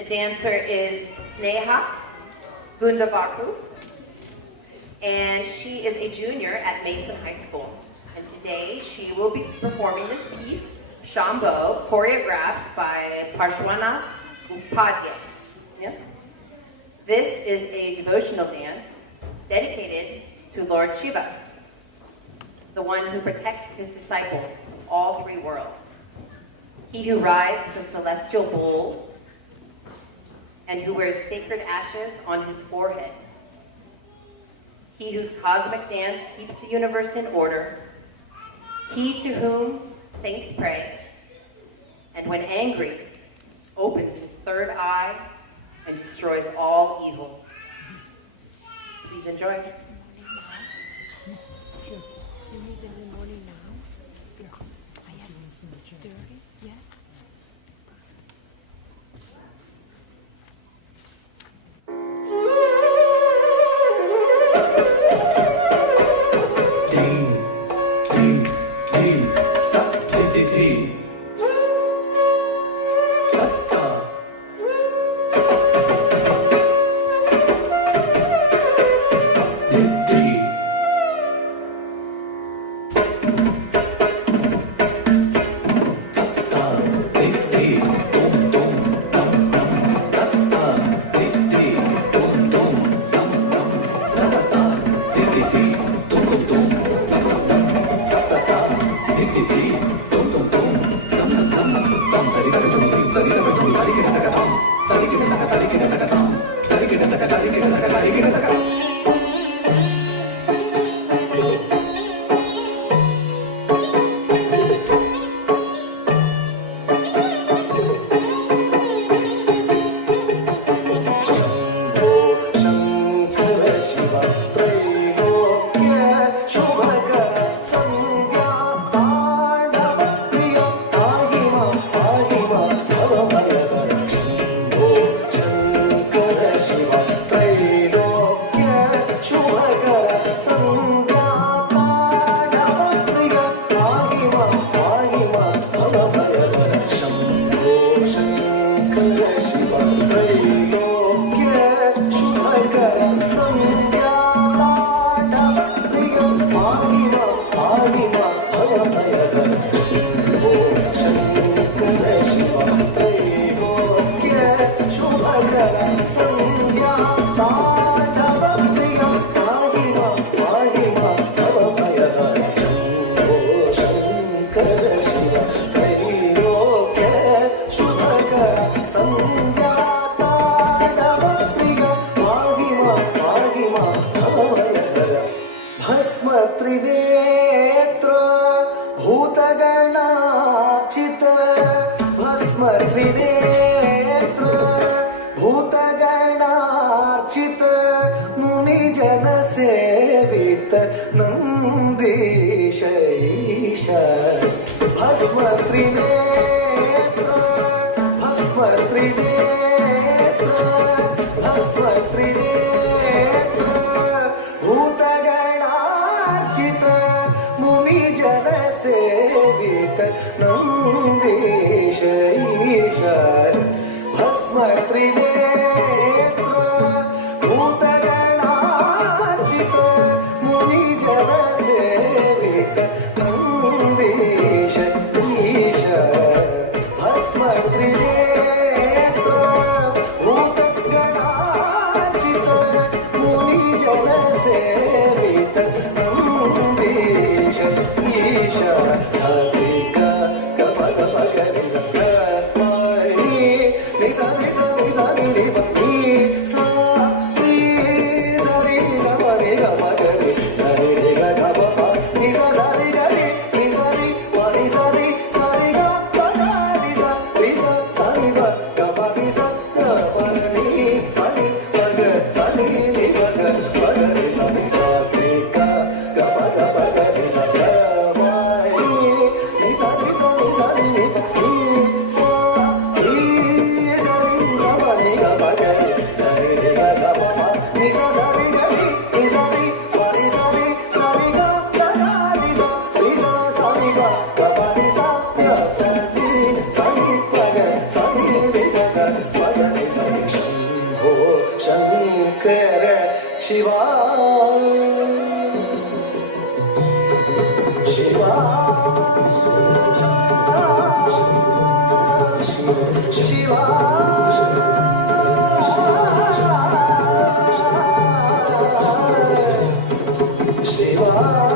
The dancer is Sneha Gundavaku, and she is a junior at Mason High School. And today she will be performing this piece, Shambho, choreographed by Parshwana Upadhyay. Yeah? This is a devotional dance dedicated to Lord Shiva, the one who protects his disciples from all three worlds. He who rides the celestial bull and who wears sacred ashes on his forehead. He whose cosmic dance keeps the universe in order. He to whom saints pray, and when angry, opens his third eye and destroys all evil. Please enjoy. Sani, Shiva Shiva Shiva Shiva